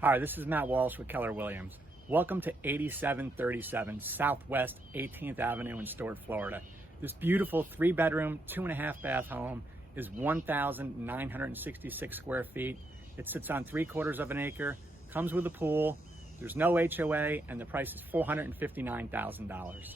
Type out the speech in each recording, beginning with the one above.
Hi, this is Matt Walsh with Keller Williams. Welcome to 8737 Southwest 18th Avenue in Stuart, Florida. This beautiful 3-bedroom, 2.5-bath home is 1,966 square feet. It sits on 3/4 of an acre, comes with a pool, there's no HOA, and the price is $459,000.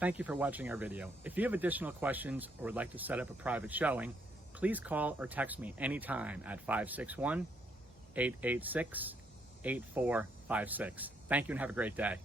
Thank you for watching our video. If you have additional questions or would like to set up a private showing, please call or text me anytime at 561-886-8456. Thank you and have a great day.